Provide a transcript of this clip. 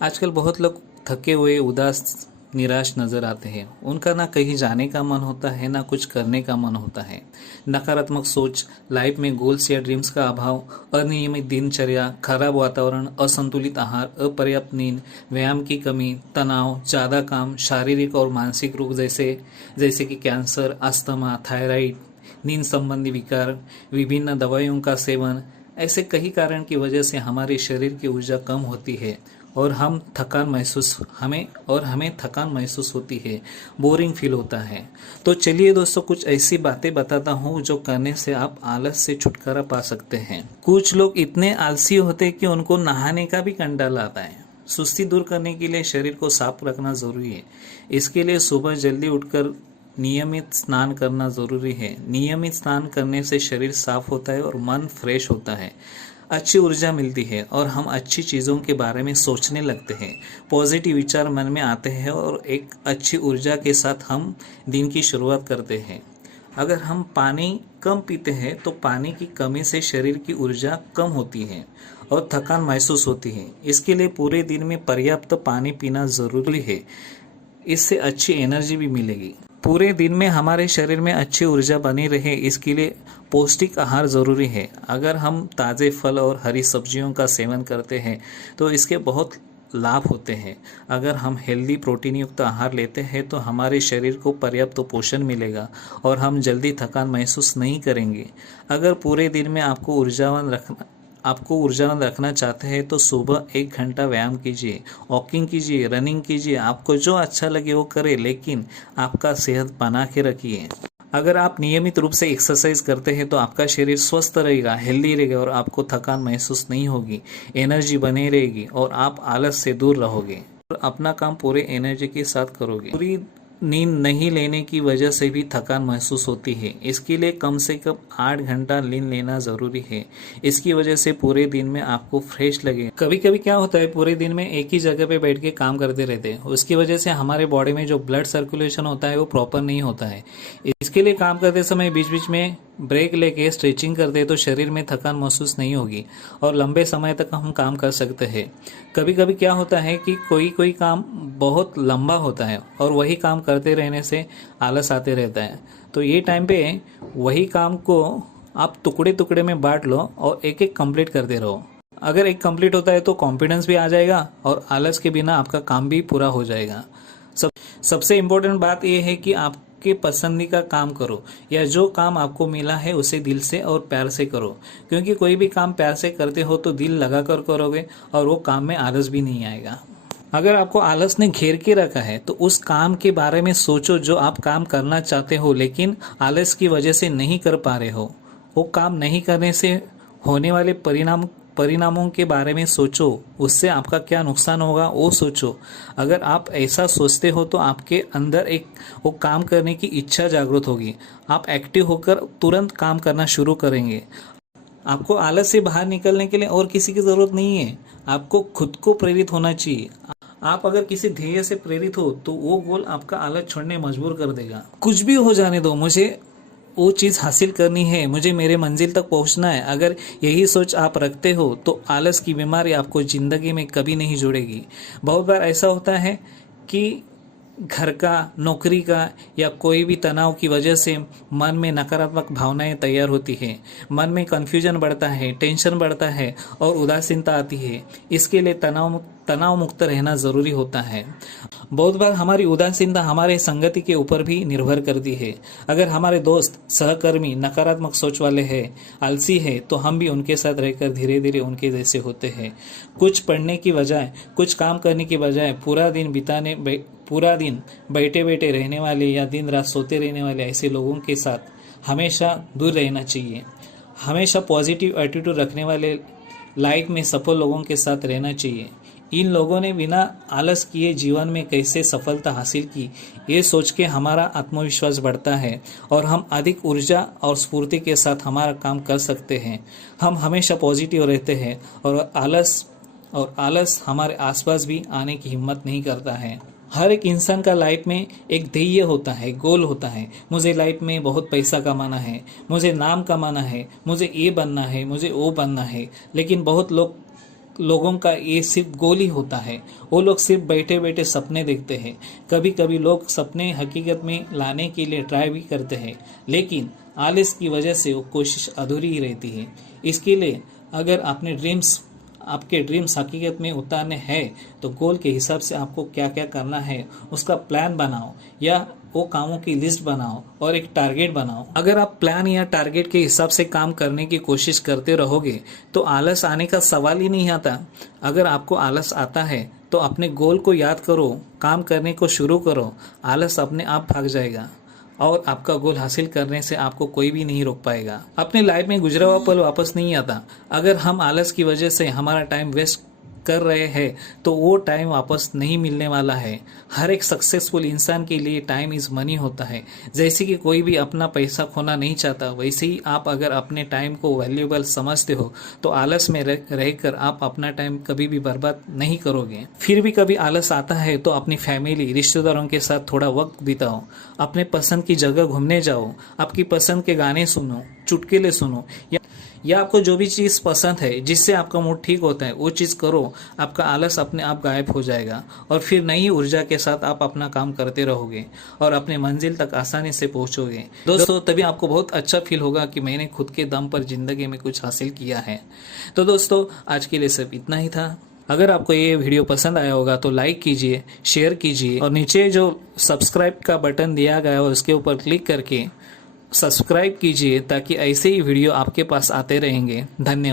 आजकल बहुत लोग थके हुए, उदास, निराश नजर आते हैं। उनका ना कहीं जाने का मन होता है, ना कुछ करने का मन होता है। नकारात्मक सोच, लाइफ में गोल्स या ड्रीम्स का अभाव, अनियमित दिनचर्या, खराब वातावरण, असंतुलित आहार, अपर्याप्त नींद, व्यायाम की कमी, तनाव, ज्यादा काम, शारीरिक और मानसिक रोग जैसे जैसे कि कैंसर, अस्थमा, थायराइड, नींद संबंधी विकार, विभिन्न दवाइयों का सेवन, ऐसे कई कारण की वजह से हमारे शरीर की ऊर्जा कम होती है और हमें थकान महसूस होती है, बोरिंग फील होता है। तो चलिए दोस्तों, कुछ ऐसी बातें बताता हूँ जो करने से आप आलस से छुटकारा पा सकते हैं। कुछ लोग इतने आलसी होते हैं कि उनको नहाने का भी कंटाला आता है। सुस्ती दूर करने के लिए शरीर को साफ रखना जरूरी है। इसके लिए सुबह जल्दी उठकर नियमित स्नान करना जरूरी है। नियमित स्नान करने से शरीर साफ होता है और मन फ्रेश होता है, अच्छी ऊर्जा मिलती है और हम अच्छी चीज़ों के बारे में सोचने लगते हैं। पॉजिटिव विचार मन में आते हैं और एक अच्छी ऊर्जा के साथ हम दिन की शुरुआत करते हैं। अगर हम पानी कम पीते हैं तो पानी की कमी से शरीर की ऊर्जा कम होती है और थकान महसूस होती है। इसके लिए पूरे दिन में पर्याप्त पानी पीना जरूरी है। इससे अच्छी एनर्जी भी मिलेगी। पूरे दिन में हमारे शरीर में अच्छी ऊर्जा बनी रहे, इसके लिए पौष्टिक आहार जरूरी है। अगर हम ताज़े फल और हरी सब्जियों का सेवन करते हैं तो इसके बहुत लाभ होते हैं। अगर हम हेल्दी प्रोटीन युक्त आहार लेते हैं तो हमारे शरीर को पर्याप्त पोषण मिलेगा और हम जल्दी थकान महसूस नहीं करेंगे। अगर पूरे दिन में आपको ऊर्जावान रखना चाहते हैं तो सुबह 1 घंटा व्यायाम कीजिए, वॉकिंग कीजिए, रनिंग कीजिए। आपको जो अच्छा लगे वो करें, लेकिन आपका सेहत बना के रखिए। अगर आप नियमित रूप से एक्सरसाइज करते हैं तो आपका शरीर स्वस्थ रहेगा, हेल्दी रहेगा और आपको थकान महसूस नहीं होगी, एनर्जी बनी रहेगी और आप आलस से दूर रहोगे और अपना काम पूरे एनर्जी के साथ करोगे। पूरी नींद नहीं लेने की वजह से भी थकान महसूस होती है। इसके लिए कम से कम 8 घंटा नींद लेना जरूरी है। इसकी वजह से पूरे दिन में आपको फ्रेश लगे। कभी कभी क्या होता है, पूरे दिन में एक ही जगह पे बैठ के काम करते रहते हैं। उसकी वजह से हमारे बॉडी में जो ब्लड सर्कुलेशन होता है वो प्रॉपर नहीं होता है। इसके लिए काम करते समय बीच बीच में ब्रेक लेके स्ट्रेचिंग करते हैं तो शरीर में थकान महसूस नहीं होगी और लंबे समय तक हम काम कर सकते हैं। कभी कभी क्या होता है कि कोई काम बहुत लंबा होता है और वही काम करते रहने से आलस आते रहता है। तो ये टाइम पे वही काम को आप टुकड़े टुकड़े में बांट लो और एक एक कंप्लीट करते रहो। अगर एक कंप्लीट होता है तो कॉन्फिडेंस भी आ जाएगा और आलस के बिना आपका काम भी पूरा हो जाएगा। सबसे इम्पोर्टेंट बात यह है कि आप के पसंदीदा काम करो या जो काम आपको मिला है उसे दिल से और प्यार से करो, क्योंकि कोई भी काम प्यार से करते हो तो दिल लगाकर करोगे और वो काम में आलस भी नहीं आएगा। अगर आपको आलस ने घेर के रखा है तो उस काम के बारे में सोचो जो आप काम करना चाहते हो लेकिन आलस की वजह से नहीं कर पा रहे हो। वो काम नहीं करने से होने वाले परिणामों के बारे में सोचो, उससे आपका क्या नुकसान होगा वो सोचो। अगर आप ऐसा सोचते हो तो आपके अंदर वो काम करने की इच्छा जागृत होगी। आप एक्टिव होकर तुरंत काम करना शुरू करेंगे। आपको आलस से बाहर निकलने के लिए और किसी की जरूरत नहीं है, आपको खुद को प्रेरित होना चाहिए। आप अगर किसी ध्येय से प्रेरित हो तो वो गोल आपका आलस छोड़ने मजबूर कर देगा। कुछ भी हो जाने दो, मुझे वो चीज़ हासिल करनी है, मुझे मेरे मंजिल तक पहुंचना है। अगर यही सोच आप रखते हो तो आलस की बीमारी आपको जिंदगी में कभी नहीं जुड़ेगी। बहुत बार ऐसा होता है कि घर का, नौकरी का या कोई भी तनाव की वजह से मन में नकारात्मक भावनाएं तैयार होती है, मन में कंफ्यूजन बढ़ता है, टेंशन बढ़ता है और उदासीनता आती है। इसके लिए तनाव मुक्त रहना जरूरी होता है। बहुत बार हमारी उदासीनता हमारे संगति के ऊपर भी निर्भर करती है। अगर हमारे दोस्त, सहकर्मी नकारात्मक सोच वाले हैं, आलसी है, तो हम भी उनके साथ रहकर धीरे धीरे उनके जैसे होते हैं। कुछ पढ़ने की बजाय, कुछ काम करने की बजाय पूरा दिन बैठे बैठे रहने वाले या दिन रात सोते रहने वाले ऐसे लोगों के साथ हमेशा दूर रहना चाहिए। हमेशा पॉजिटिव एटीट्यूड रखने वाले, लाइफ में सफल लोगों के साथ रहना चाहिए। इन लोगों ने बिना आलस किए जीवन में कैसे सफलता हासिल की, ये सोच के हमारा आत्मविश्वास बढ़ता है और हम अधिक ऊर्जा और स्फूर्ति के साथ हमारा काम कर सकते हैं। हम हमेशा पॉजिटिव रहते हैं और आलस हमारे आसपास भी आने की हिम्मत नहीं करता है। हर एक इंसान का लाइफ में एक ध्येय होता है, गोल होता है। मुझे लाइफ में बहुत पैसा कमाना है, मुझे नाम कमाना है, मुझे ये बनना है, मुझे वो बनना है। लेकिन बहुत लोग लोगों का ये सिर्फ गोल ही होता है। वो लोग सिर्फ बैठे बैठे सपने देखते हैं। कभी कभी लोग सपने हकीकत में लाने के लिए ट्राई भी करते हैं, लेकिन आलस की वजह से वो कोशिश अधूरी ही रहती है। इसके लिए अगर आपके ड्रीम्स हकीकत में उतारने हैं तो गोल के हिसाब से आपको क्या क्या करना है उसका प्लान बनाओ, या वो कामों की लिस्ट बनाओ और एक टारगेट बनाओ। अगर आप प्लान या टारगेट के हिसाब से काम करने की कोशिश करते रहोगे तो आलस आने का सवाल ही नहीं आता। अगर आपको आलस आता है तो अपने गोल को याद करो, काम करने को शुरू करो, आलस अपने आप भाग जाएगा और आपका गोल हासिल करने से आपको कोई भी नहीं रोक पाएगा। अपने लाइफ में गुजरा हुआ पल वापस नहीं आता। अगर हम आलस की वजह से हमारा टाइम वेस्ट कर रहे हैं तो वो टाइम वापस नहीं मिलने वाला है। हर एक सक्सेसफुल इंसान के लिए टाइम इज मनी होता है। जैसे कि कोई भी अपना पैसा खोना नहीं चाहता, वैसे ही आप अगर अपने टाइम को वैल्यूएबल समझते हो तो आलस में रहकर आप अपना टाइम कभी भी बर्बाद नहीं करोगे। फिर भी कभी आलस आता है तो अपनी फैमिली, रिश्तेदारों के साथ थोड़ा वक्त बिताओ, अपने पसंद की जगह घूमने जाओ, आपकी पसंद के गाने सुनो, चुटकुले सुनो, या आपको जो भी चीज़ पसंद है जिससे आपका मूड ठीक होता है वो चीज़ करो। आपका आलस अपने आप गायब हो जाएगा और फिर नई ऊर्जा के साथ आप अपना काम करते रहोगे और अपने मंजिल तक आसानी से पहुंचोगे। दोस्तों, तभी आपको बहुत अच्छा फील होगा कि मैंने खुद के दम पर जिंदगी में कुछ हासिल किया है। तो दोस्तों, आज के लिए सिर्फ इतना ही था। अगर आपको ये वीडियो पसंद आया होगा तो लाइक कीजिए, शेयर कीजिए और नीचे जो सब्सक्राइब का बटन दिया गया है उसके ऊपर क्लिक करके सब्सक्राइब कीजिए ताकि ऐसे ही वीडियो आपके पास आते रहेंगे। धन्यवाद।